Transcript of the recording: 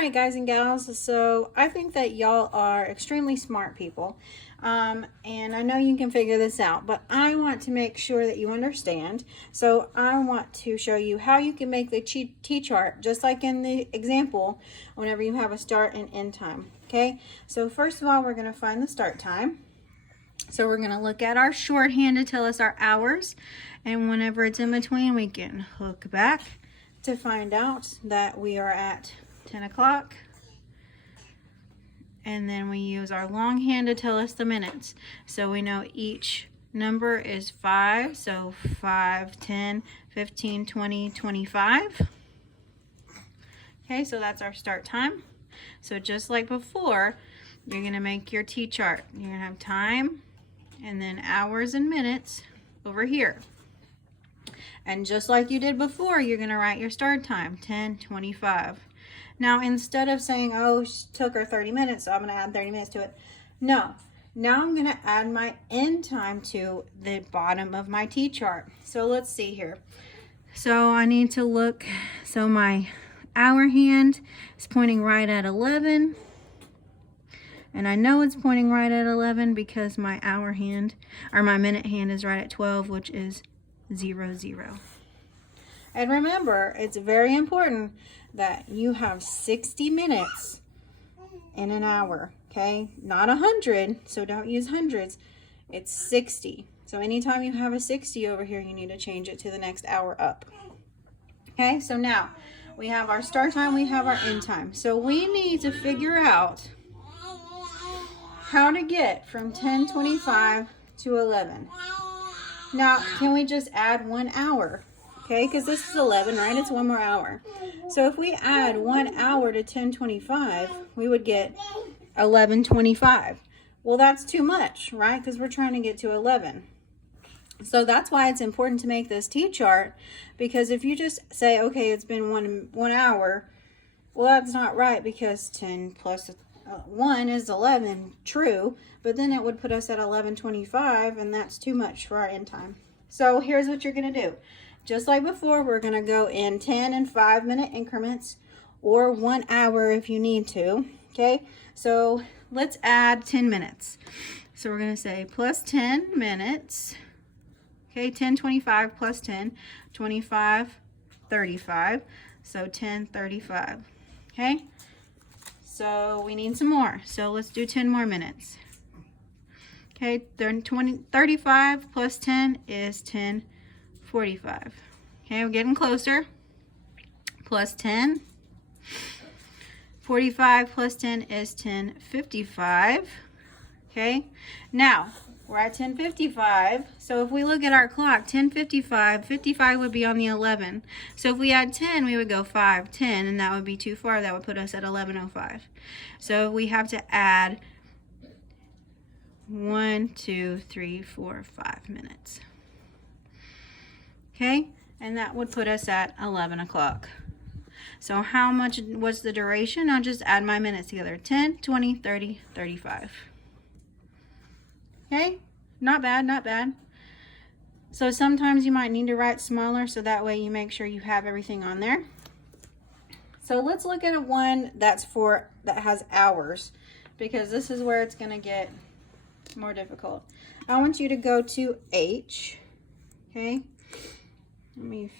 right, guys and gals, so I think that y'all are extremely smart people, and I know you can figure this out, but I want to make sure that you understand. So I want to show you how you can make the T-chart, just like in the example, whenever you have a start and end time. Okay, so first of all, we're going to find the start time. So we're going to look at our shorthand to tell us our hours, and whenever it's in between, we can hook back to find out that we are at 10 o'clock. And then we use our longhand to tell us the minutes. So we know each number is 5. So 5, 10, 15, 20, 25. Okay, so that's our start time. So just like before, you're going to make your T-chart. You're going to have time and then hours and minutes over here. And just like you did before, you're going to write your start time, 10:25. Now, instead of saying, oh, she took her 30 minutes, so I'm going to add 30 minutes to it. No. Now I'm going to add my end time to the bottom of my T-chart. So let's see here. So I need to look. So my hour hand is pointing right at 11. And I know it's pointing right at 11 because my hour hand, or my minute hand, is right at 12, which is 0, 0. And remember, it's very important that you have 60 minutes in an hour, okay? Not 100, so don't use hundreds. It's 60. So anytime you have a 60 over here, you need to change it to the next hour up. Okay, so now we have our start time, we have our end time. So we need to figure out how to get from 10:25 to 11. Now, can we just add 1 hour? Okay, because this is 11, right? It's 1 more hour. So if we add 1 hour to 10:25, we would get 11:25. Well, that's too much, right? Because we're trying to get to 11. So that's why it's important to make this T-chart, because if you just say, okay, it's been one hour, well, that's not right, because 10 plus 1 is 11, true, but then it would put us at 11:25, and that's too much for our end time. So here's what you're going to do. Just like before, we're going to go in 10 and 5 minute increments, or 1 hour if you need to. Okay, so let's add 10 minutes. So we're going to say plus 10 minutes. Okay, 10:25 plus 10, 25, 35. So 10:35. Okay, so we need some more. So let's do 10 more minutes. Okay, 35 plus 10 is 10:45. Okay, we're getting closer. Plus 10. 45 plus 10 is 10:55. Okay, now we're at 10:55. So if we look at our clock, 10:55, 55 would be on the 11. So if we add 10, we would go 5, 10, and that would be too far. That would put us at 11:05. So we have to add 1, 2, 3, 4, 5 minutes. Okay, and that would put us at 11 o'clock. So how much was the duration? I'll just add my minutes together. 10, 20, 30, 35. Okay, not bad, not bad. So sometimes you might need to write smaller, so that way you make sure you have everything on there. So let's look at one that has hours, because this is where it's going to get more difficult. I want you to go to H. Okay, let me figure